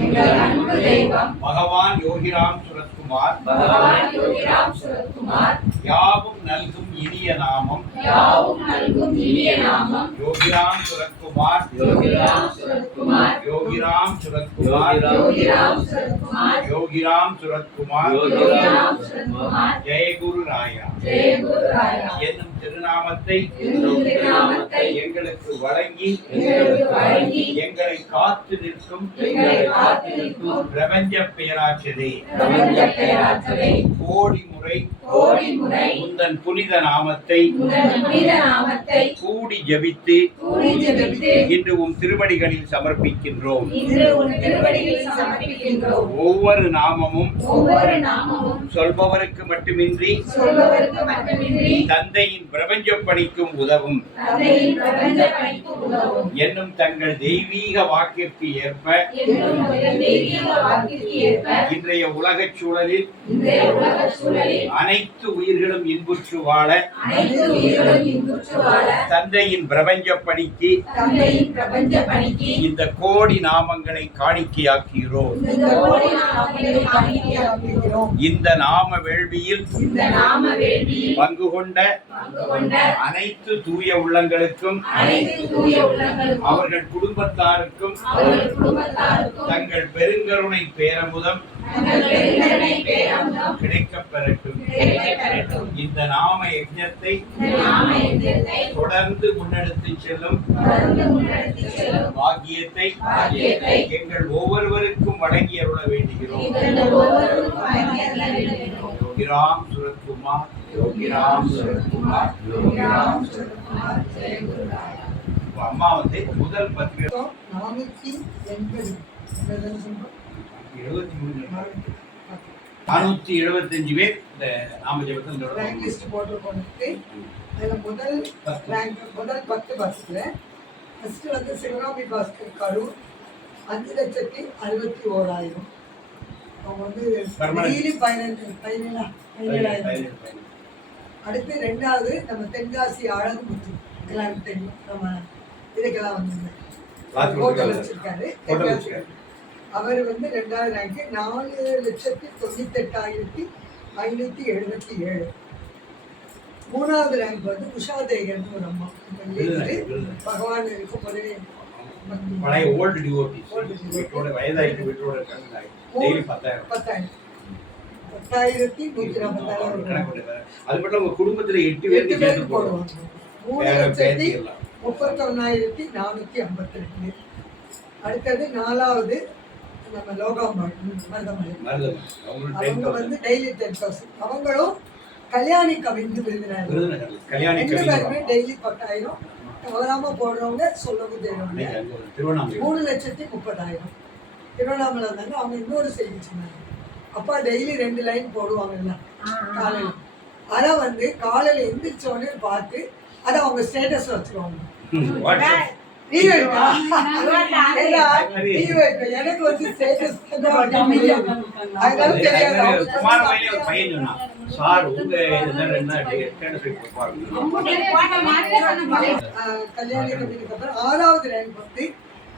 எங்கள் அன்பு தெய்வம் பகவான் யோகிராம் சுரத்குமார் பகவான் யோகிராம் சுரத்குமார் யாவும் நல்கும் இனிய நாமம் யாவும் நல்கும் இனிய நாமம் யோகிராம் சுரத்குமார் யோகிராம் சுரத்குமார் யோகிராம் சுரத்குமார் யோகிராம் சுரத்குமார் யோகிராம் சுரத்குமார் யோகிராம் சுரத்குமார் ஜெயகுரு ராயா ஜெயகுரு ராயா என்னும் திருநாமத்தை எங்களுக்கு வழங்கி எங்களை காத்து நிற்கும் பிரபஞ்ச பேராற்றலே கோடி முறை உந்தன் புனித நாமத்தை கூடி ஜபித்து இன்று உன் திருவடிகளில் சமர்ப்பிக்கின்றோம். ஒவ்வொரு நாமமும் சொல்பவருக்கு மட்டுமின்றி தந்தையின் பிரபஞ்ச பணிக்கும் உதவும் என்னும் தங்கள் தெய்வீக வாக்கிற்கு ஏற்ப இன்றைய உலகச் சூழலில் அனைத்து உயிர்களும் இன்புற்று வாழ தந்தையின் பிரபஞ்ச பணிக்கு இந்த கோடி நாமங்களை காணிக்கையாக்குகிறோம். இந்த நாம வேள்வியில் பங்கு கொண்ட அனைத்து தூய உள்ளங்களுக்கும் அவர்கள் குடும்பத்தாருக்கும் தங்கள் பெருங்கருணை பேரமுதம் கிடைக்கப் பெறட்டும். இந்த நாம யஜ்ஞத்தை தொடர்ந்து முன்னெடுத்து செல்லும் பாக்கியத்தை எங்கள் ஒவ்வொருவருக்கும் வழங்கி அருள வேண்டுகிறோம். யோகிராம் சுரத்குமார் யோகிராம் சுரத்குமார் யோகிராம் சுரத்குமார் ஜெயகுரு ராயா. அம்மா வந்து முதல் 475 பேர் இந்த நாம ஜபத்தில் போட்டு முதல் 10 பஸ்ல ஃபர்ஸ்ட் வந்து சிவகாமி பாஸ்கர் கரூர் 5,61,000. அவங்க வந்து டெய்லி 17,000. அடுத்து ரெண்டாவது நம்ம தென்காசி அழகுமுத்து எல்லாருக்கும் தெரியும். நம்ம இதுக்கெல்லாம் வந்து ஹோட்டல் வச்சிருக்காரு. அவர் வந்து 2வது ரேங்க் 4,98,577. 3வது ரேங்க் வந்து உஷா தேகன் ஒரு அம்மா. பகவான் இருக்கும் போதே பழைய ஓல்ட் டிவோட்டிஸ் வீட்டோட வயதாயிட்டு வீட்டோட இருக்காங்க. டெய்லி 10,000 அது மட்டும் உங்க குடும்பத்துல 8 பேருக்கு சேர்த்து போடுவாங்க. 3,31,452. அடுத்தது 4வது நம்ம லோகாம்பாள் மருதமலை. அவங்க வந்து டெய்லி 10,000. அவங்களும் கல்யாணி கவிந்து விருந்தினர். டெய்லி 10,000 தவறாம போடுறவங்க சொல்லவும் தெரியும். 3,30,000 திருவண்ணாமலை இருந்தாங்க. அவங்க இன்னொரு செய்தி சொன்னாங்க. அப்பா டெய்லி 2 லைன் போடுவாங்கல்ல காலையில். அதை வந்து காலையில் எந்திரிச்சோடனே பார்த்து அதை அவங்க ஸ்டேட்டஸ் வச்சுருவாங்க. எனக்கு வந்து ஸ்டேட்டஸ் கல்யாணத்துக்கு அப்புறம் 6வது ரேங்க் வந்து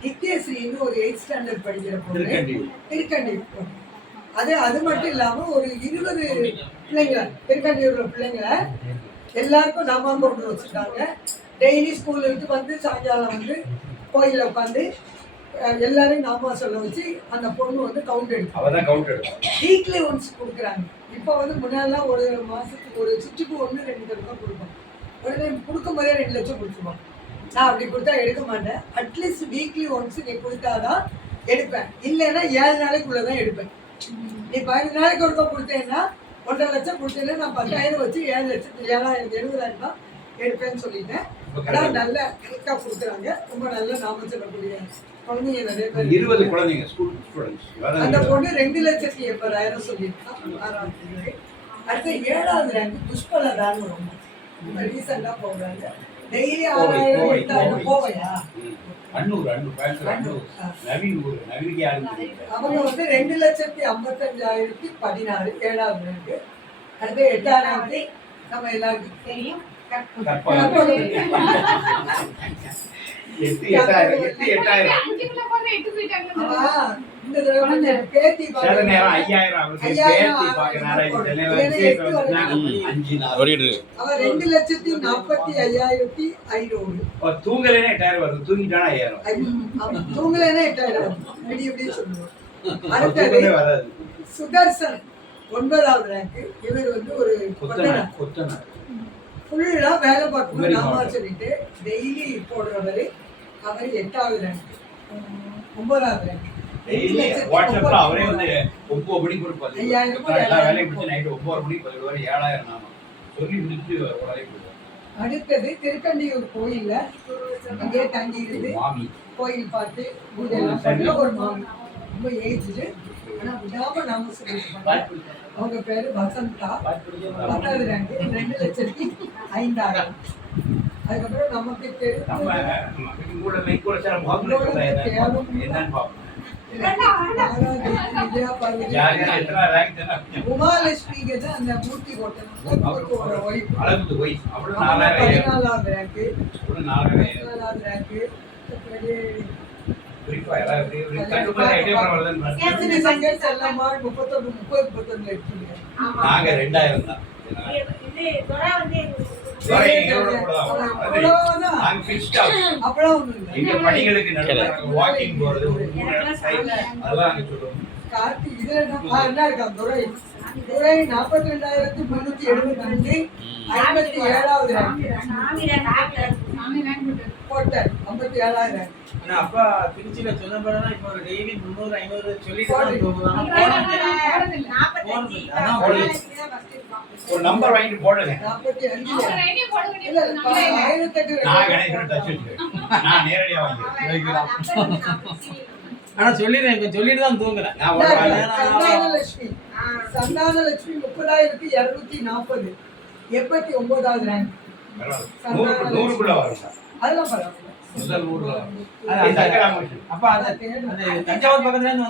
நித்யஸ்ரீன்னு ஒரு 8th ஸ்டாண்டர்ட் படிக்கிற பொண்ணு திருக்கண்டி. அது மட்டும் இல்லாம ஒரு 20 பிள்ளைங்களை திருக்கண்டியூர்ல பிள்ளைங்களை எல்லாருக்கும் நாம கொண்டு வச்சுருக்காங்க. டெய்லி ஸ்கூல்ல இருந்து வந்து சாயங்காலம் வந்து கோயிலில் உட்காந்து எல்லாரையும் நாம சொல்ல வச்சு அந்த பொண்ணு வந்து கவுண்ட் எடுக்கும். வீக்லி ஒன்ஸ் கொடுக்குறாங்க. இப்போ வந்து முன்னாடிலாம் ஒரு மாதத்துக்கு ஒரு சுற்றுக்கு 1-2 தடவை தான் கொடுப்போம். உடனே கொடுக்கும் போதே 2 லட்சம் கொடுத்துருவோம். நான் அப்படி கொடுத்தா எடுக்க மாட்டேன். அட்லீஸ்ட் வீக்லி ஒன்ஸ் நீ கொடுத்தாதான் எடுப்பேன். இல்லைன்னா 7 நாளைக்குள்ளதான் எடுப்பேன். நீ 15 நாளைக்கு ஒருக்கா கொடுத்தேன்னா 1.5 லட்சம் கொடுத்தேன்னா நான் 10,000 வச்சு 7,70,000 தான் எடுப்பேன்னு சொல்லிட்டேன். ஆனால் நல்ல கரெக்டாக கொடுக்குறாங்க. ரொம்ப நல்ல நாம சொல்லக்கூடிய குழந்தைங்க நிறைய பேர். 20 குழந்தைங்க ஸ்கூல் ஸ்டூடெண்ட்ஸ். அந்த பொண்ணு 2,80,000 சொல்லியிருக்கான் 6வது. அடுத்து 7வது ரேங்க் புஷ்பலதான்னு ரொம்ப ரீசெண்டாக போடுறாங்க. டெய்லி 6,000 போவையா அவங்க வந்து 2,55,016 7வது ரேங்க். அடுத்து 8வது நம்ம எல்லாருக்கும் தெரியும் கற்பகம். 8,000. அவ இந்த தடவை கொஞ்சம் பேத்தி சில பார்க்க நேரம் 5,000 அவருக்கு 5,000 பேத்தி பார்க்கறாரு. ஆகும். சில நேரம் எனக்கு விசேஷம் எட்டு வந்துச்சுன்னா வருது. 5 நாள். அவ 2,45,500. அவர் தூங்கலைன்னா 8,000 வருது. தூங்கிட்டானா 5,000. அவன் தூங்கலைன்னா 8,000 விடிய விடிய சொல்லுவோம். அவர் அடுத்தது தூங்கவே வராது. சுதர்சன் 9வது ரேங்க். இவர் வந்து ஒரு கொத்தனார். ஃபுல்லா வேலை பார்க்கணும் Very நாமா important. சொல்லிட்டு டெய்லி போடுறவரு அவர் 8வது ரேங்க் 9வது ரேங்க். டெய்லி வாட்ஸ்அப்ல அவரே வந்து 9 மணிக்கு ஒரு 5,000 எல்லா வேலையும் முடிச்சு நைட்டு 9 மணிக்கு 10 வரை 7,000 நாம சொல்லி முடிச்சு உடனே போயிடுவோம். அடுத்தது திருக்கண்டியூர் கோயில்ல அங்கேயே தங்கி இருந்து மாமி கோயில் பார்த்து பூஜை எல்லாம் பண்ண ஒரு மாமி ரொம்ப ஏஜ்டு ஆனா விடாம நாம சொல்லிட்டு அவங்க பேரு வசந்தா 10வது ரேங்க் 2,05,000. அதுக்கப்புறம் நமக்கு நம்ம தெரிஞ்ச கூட மெய்க்கூட சில முகங்கள் என்னன்னு பார்ப்போம். யார் எத்தனை ரேங்க் தானே உமாலட்சுமிக்கு தான் அந்த மூர்த்தி ஓட்டணும் ஒய்ஃப் அளவுக்கு போய் அவ்வளவு 4,000 14வது ரேங்க் அவ்வளவு 4,000 14வது ரேங்க் குறிப்பா எல்லாம் கண்டுபிடிச்சா எட்டே வருதுன்னு கேசரி சங்கர் செல்லம்மா 31 எடுத்தீங்க. நாங்க 2,000 தான். துறை ஈரோடு கூட தான். அவ்வளவுதான். நாங்க fixed ஆ. அவ்வளவு ஒண்ணும் இல்லை. எங்க பணிகளுக்கு நடுவுல வாக்கிங் போறது ஒரு 3 நேரம் சைக்கிள் அதெல்லாம் அங்க சொல்லுவோம். கார்த்தி இதுல என்ன இருக்கான் துறை 42,372 57வது ரேங்க் போட்டார் 57வது ரேங்க். ஆனா அப்பா திருச்சியில சொன்ன பிறகு இப்போ ஒரு டெய்லி 300 500 சொல்லிட்டு தான் போகுது. அதான் போடல. ஒரு நம்பர் வாங்கிட்டு போடுங்க. 45 இல்ல 1008 நான் கணேசன் டச் வச்சுக்கிறேன். நான் நேரடியா வாங்கிக்கிறேன். ஆனா சொல்லிடுறேன் இப்ப சொல்லிட்டு தான் தூங்குறேன். நான் ஒரு சந்தானலட்சுமி 30,240 89வது ரேங்க். 100க்குள்ள வரும் சார். அதெல்லாம் பரவாயில்ல. முதல் 100 வரும். அது சங்கராமகிருஷ்ணன். அப்ப அந்த தஞ்சாவூர் பக்கத்துல இருந்து